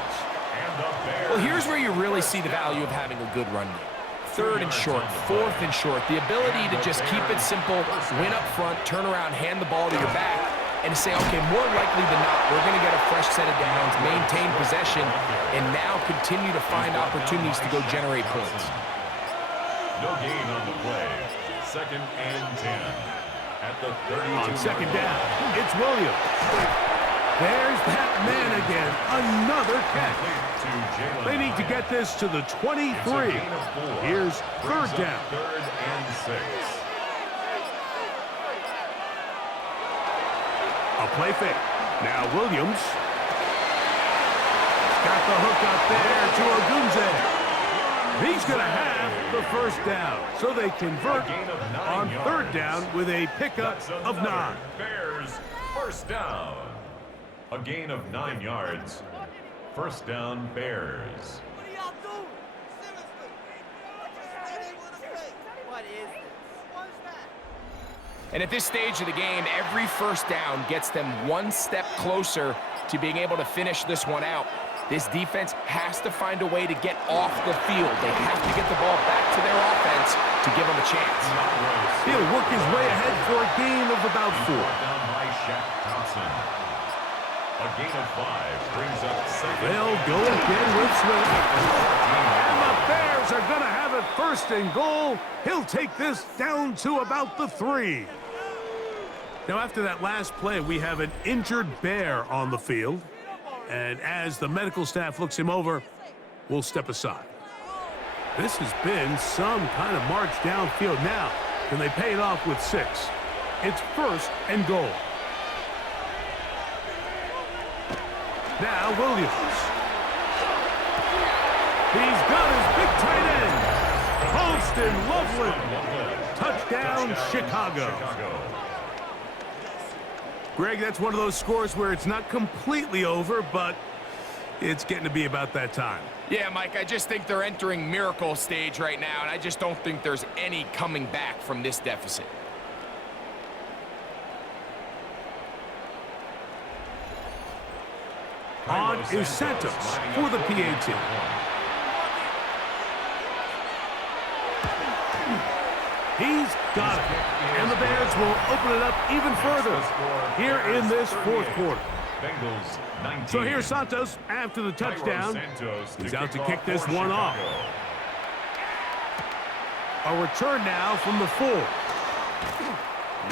Well, here's where you really see the value of having a good run game. 3rd and short, 4th and short. The ability to just keep it simple, win up front, turn around, hand the ball to your back, and say, okay, more likely than not, we're going to get a fresh set of downs, maintain possession, and now continue to find opportunities to go generate points. No gain on the play. 2nd and 10 at the 32. On 2nd down, it's Williams. There's that man again. Another catch. They need to get this to the 23. Here's 3rd down. 3rd and 6. A play fake. Now Williams. Got the hook up there to Ogunze. He's going to have the 1st down. So they convert on 3rd down with a pickup of 9. Bears 1st down. A gain of 9 yards. 1st down, Bears. What are y'all doing? Seriously. What is this? What is that? And at this stage of the game, every 1st down gets them one step closer to being able to finish this one out. This defense has to find a way to get off the field. They have to get the ball back to their offense to give them a chance. He'll work his way ahead for a gain of about 4. Down by Shaq Thompson. A gain of 5 brings up 2nd. They'll go again with Swift. And the Bears are going to have it 1st and goal. He'll take this down to about the 3. Now, after that last play, we have an injured Bear on the field. And as the medical staff looks him over, we'll step aside. This has been some kind of march downfield now. Can they pay it off with 6? It's 1st and goal. Now Williams. He's got his big tight end. Holston Loveland. Touchdown, Chicago. Greg, that's one of those scores where it's not completely over, but It's getting to be about that time. Yeah, Mike, I just think they're entering miracle stage right now, and I just don't think there's any coming back from this deficit. On is Santos for the PAT. He's got it. And the Bears will open it up even further here in this fourth quarter. Bengals 19. So here's Santos after the touchdown. He's out to kick this one off. A return now from the 4.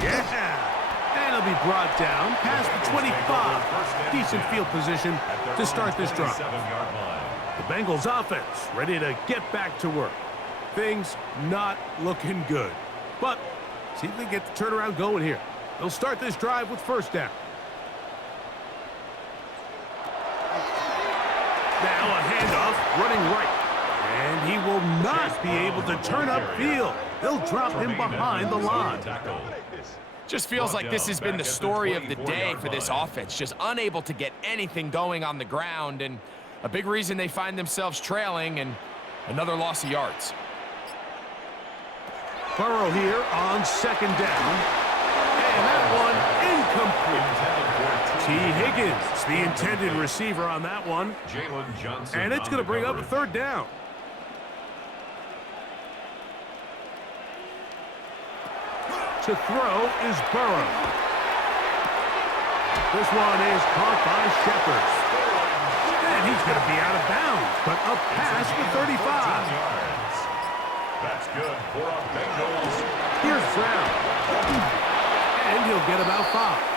Yeah. And it'll be brought down past the 25. Decent field position to start this drive. The Bengals offense ready to get back to work. Things not looking good. But see if they get the turnaround going here. They'll start this drive with first down. Now a handoff running right. And he will not be able to turn upfield. They'll drop him behind the line. Just feels like this has been the story of the day for this offense. Just unable to get anything going on the ground. And a big reason they find themselves trailing and another loss of yards. Burrow here on second down. And that one incomplete. T. Higgins, the intended receiver on that one. And it's going to bring up a third down. To throw is Burrow. This one is caught by Shepard. And he's going to be out of bounds, but up past the 35. That's good for our Bengals. Here's Brown. And he'll get about 5.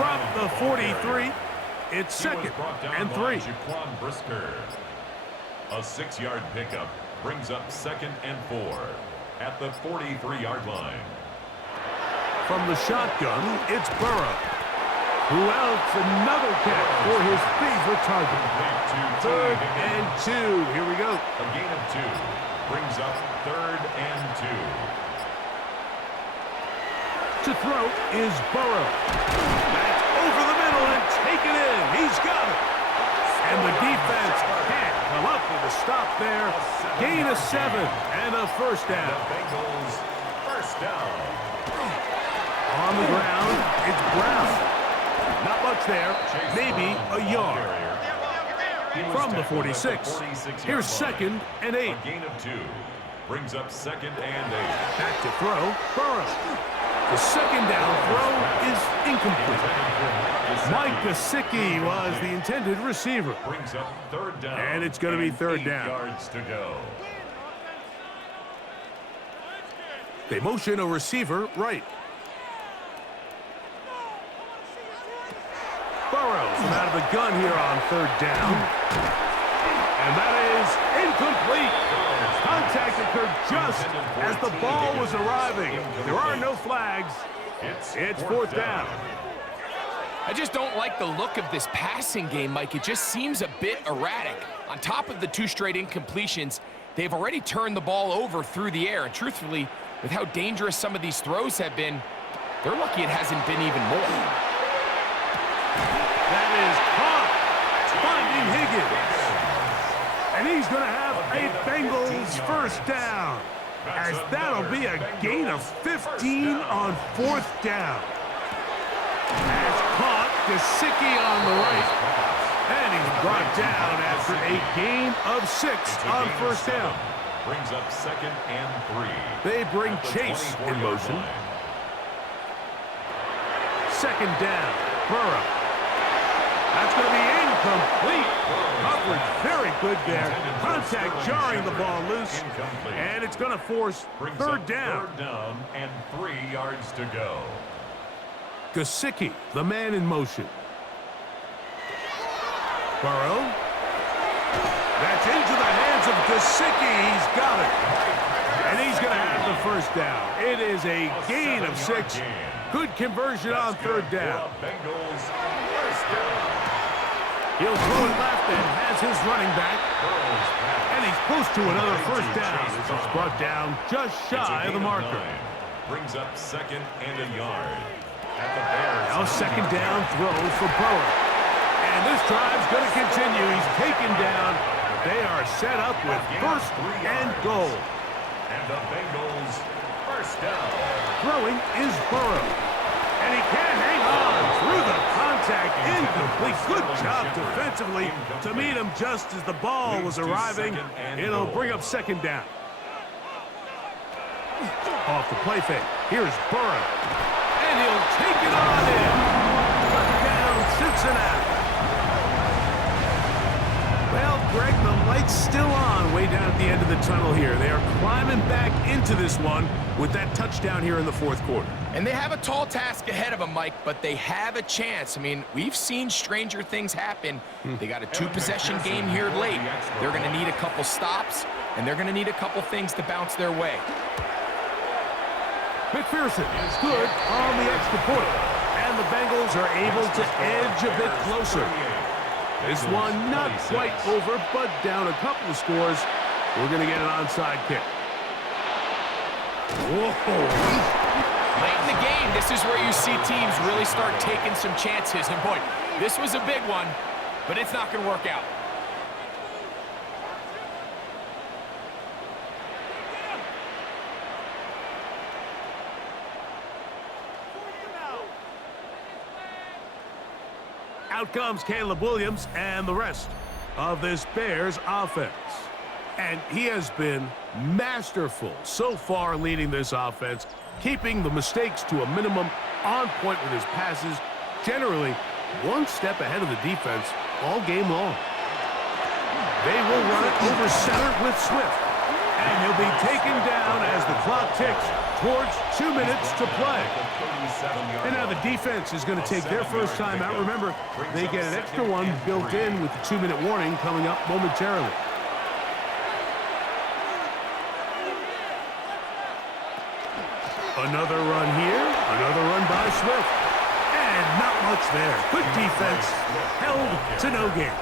From the 43, it's second and 3. Jaquan Brisker. A 6-yard pickup brings up second and 4 at the 43-yard line. From the shotgun, it's Burrow. Who else? Another catch for his favorite target. Third and 2. Here we go. A gain of 2 brings up third and 2. To throw is Burrow. That's over the middle and taken in. He's got it. And the defense can't come up with a stop there. Gain of 7 and a first down. The Bengals first down. On the ground, it's Brown. Not much there. Maybe a yard. From the 46. Here's second and 8. A gain of 2 brings up second and 8. Back to throw, Burrow. The second down throw is incomplete. Mike Gesicki was the intended receiver. Brings up third down. And it's going to be third 8 down. yards to go. They motion a receiver right. Burrows out of the gun here on third down. And that is incomplete. Contact occurred just as the ball was arriving. There are no flags. It's fourth down. I just don't like the look of this passing game, Mike. It just seems a bit erratic. On top of the 2 straight incompletions, they've already turned the ball over through the air. And truthfully, with how dangerous some of these throws have been, they're lucky it hasn't been even more. That is caught. Finding Higgins. And he's going to have a Bengals first down. As that'll be a gain of 15 on fourth down. As caught, Gesicki on the right. And he's brought down after a gain of 6 on first down. Brings up second and 3. They bring Chase in motion. Second down, Burrow. That's going to be incomplete. Coverage very good there. Contact jarring the ball loose. And it's going to force third down. Third down and 3 yards to go. Gesicki, the man in motion. Burrow. That's into the hands of Gesicki. He's got it. And he's going to have the first down. It is a gain of 6. Good conversion on third down. Bengals first down. He'll throw it left and has his running back. And he's close to another first down. This is brought down just shy of the marker. Brings up second and a yard. At the Bears. Now second down throw for Burrow. And this drive's going to continue. He's taken down. They are set up with first and goal. And the Bengals first down. Throwing is Burrow. And he can't hang on through the contact. Incomplete. Good job defensively to meet him just as the ball was arriving. It'll bring up second down. Off the play fake. Here's Burrow. And he'll take it on in. Touchdown, Cincinnati. Well, Greg, the light's still on way down at the end of the tunnel here. They are climbing back into this one with that touchdown here in the fourth quarter. And they have a tall task ahead of them, Mike, but they have a chance. I mean, we've seen stranger things happen. They got a two-possession game here late. They're going to need a couple stops, and they're going to need a couple things to bounce their way. McPherson is good on the extra point. And the Bengals are able to edge a bit closer. This one not quite over, but down a couple of scores. We're going to get an onside kick. Whoa. Late in the game, this is where you see teams really start taking some chances. And boy, this was a big one, but it's not going to work out. Out comes Caleb Williams and the rest of this Bears offense. And he has been masterful so far leading this offense, keeping the mistakes to a minimum, on point with his passes, generally one step ahead of the defense all game long. They will run it over center with Swift. And he'll be taken down as the clock ticks towards 2 minutes to play. And now the defense is going to take their first time out. Remember, they get an extra one built in with the 2-minute warning coming up momentarily. Another run here, another run by Swift. And not much there. Good defense, held to no gain.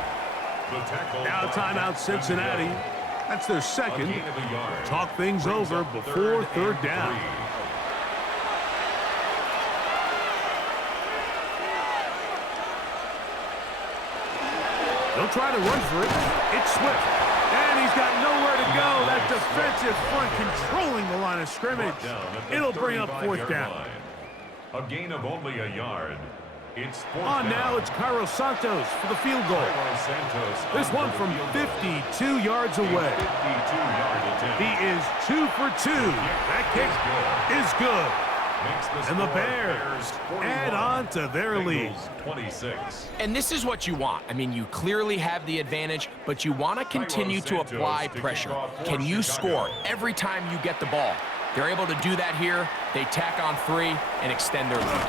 Now timeout Cincinnati. That's their second. Talk things over before third down. They'll try to run for it. It's Swift. And he's got nowhere to go. That defensive front controlling the line of scrimmage. It'll bring up fourth down. A gain of only a yard. It's on now, it's Cairo Santos for the field goal. This one from 52 yards away. He is 2 for 2. That kick is good. And the Bears add on to their lead. 26. And this is what you want. I mean, you clearly have the advantage, but you want to continue to apply pressure. Can you score every time you get the ball? They're able to do that here. They tack on 3 and extend their lead.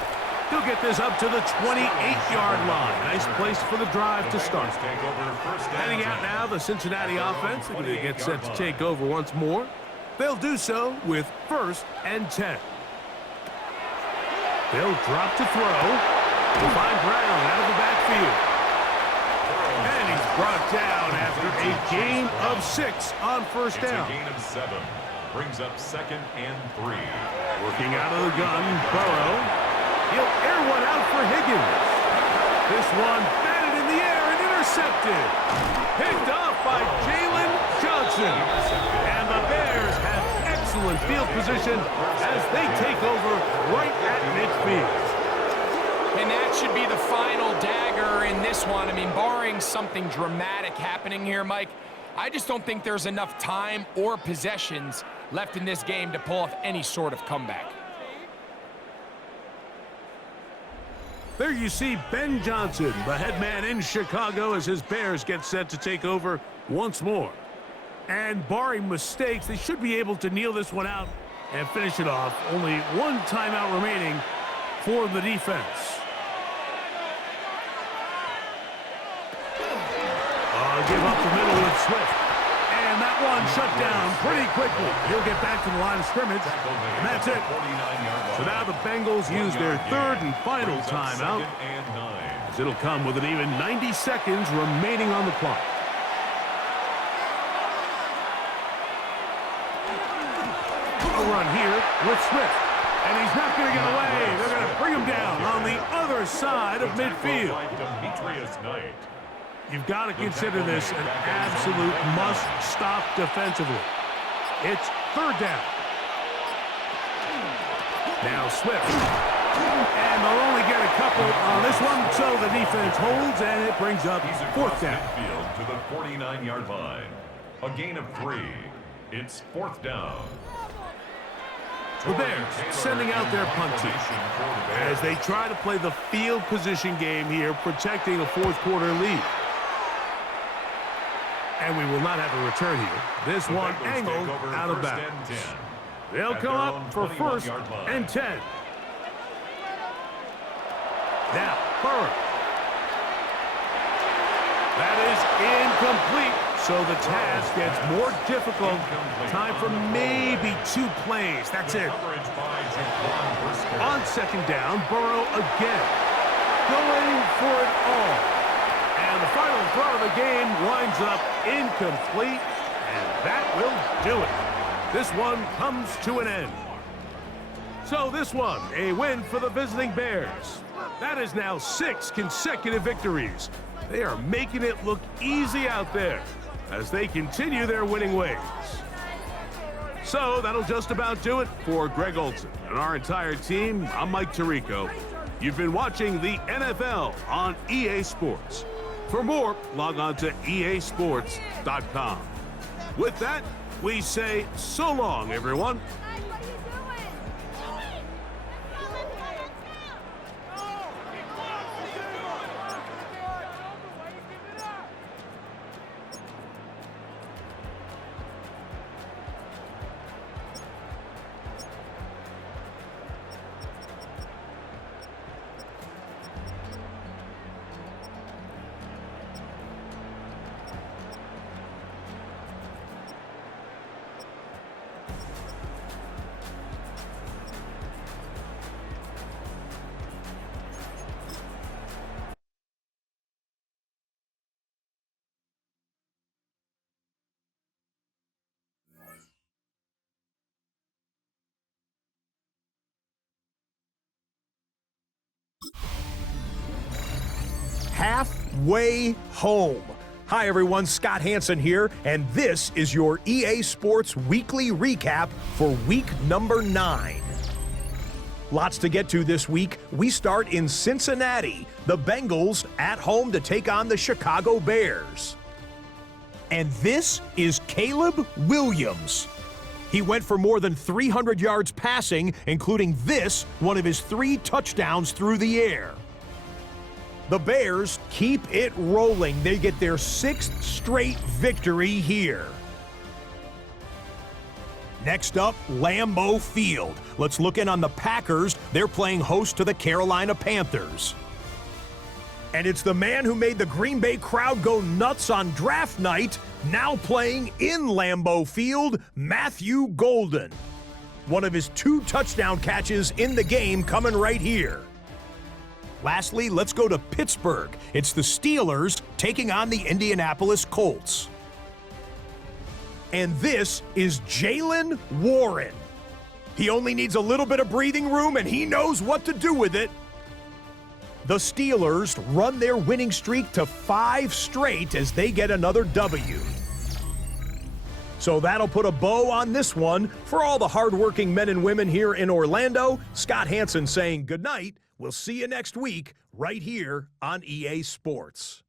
He'll get this up to the 28-yard line. Nice place for the drive to start. Heading out now, the Cincinnati offense. They're going to get set to take over once more. They'll do so with 1st and 10. They'll drop to throw. They'll find Brown out of the backfield. And he's brought down after a gain of 6 on first down. It's a gain of 7. Brings up 2nd and 3. Working out of the gun, Burrow. He'll air one out for Higgins. This one batted in the air and intercepted. Picked off by Jalen Johnson. And the Bears have excellent field position as they take over right at midfield. And that should be the final dagger in this one. I mean, barring something dramatic happening here, Mike, I just don't think there's enough time or possessions left in this game to pull off any sort of comeback. There you see Ben Johnson, the head man in Chicago, as his Bears get set to take over once more. And barring mistakes, they should be able to kneel this one out and finish it off. Only one timeout remaining for the defense. Give up the middle with Swift. And that one shut down pretty quickly. He'll get back to the line of scrimmage, and that's it. So now the Bengals use their 3rd and final timeout, as it'll come with an even 90 seconds remaining on the clock. A run here with Swift. And he's not going to get away. They're going to bring him down on the other side of midfield. You've got to consider this an absolute must-stop defensively. It's third down. Now Swift. And they'll only get a couple on this one, so the defense holds, and it brings up fourth down. To the 49-yard line. A gain of 3. It's fourth down. The Bears sending out their punt team as they try to play the field position game here, protecting a fourth-quarter lead. And we will not have a return here. This one angled out of bounds. They'll come up for first and 10. Now, Burrow. That is incomplete, so the task gets more difficult. Time for maybe 2 plays. That's it. On second down, Burrow again. Going for it all. And the final throw of the game winds up incomplete, and that will do it. This one comes to an end. So this one, a win for the visiting Bears. That is now 6 consecutive victories. They are making it look easy out there as they continue their winning ways. So that'll just about do it for Greg Olson and our entire team. I'm Mike Tirico. You've been watching the NFL on EA Sports. For more, log on to easports.com. With that, we say so long, everyone. Halfway home. Hi everyone, Scott Hansen here, and this is your EA Sports Weekly Recap for week number 9. Lots to get to this week. We start in Cincinnati. The Bengals at home to take on the Chicago Bears. And this is Caleb Williams. He went for more than 300 yards passing, including this, one of his 3 touchdowns through the air. The Bears keep it rolling. They get their 6th straight victory here. Next up, Lambeau Field. Let's look in on the Packers. They're playing host to the Carolina Panthers. And it's the man who made the Green Bay crowd go nuts on draft night, now playing in Lambeau Field, Matthew Golden. One of his 2 touchdown catches in the game coming right here. Lastly, let's go to Pittsburgh. It's the Steelers taking on the Indianapolis Colts. And this is Jaylen Warren. He only needs a little bit of breathing room, and he knows what to do with it. The Steelers run their winning streak to 5 straight as they get another W. So that'll put a bow on this one. For all the hardworking men and women here in Orlando, Scott Hansen saying good night. We'll see you next week right here on EA Sports.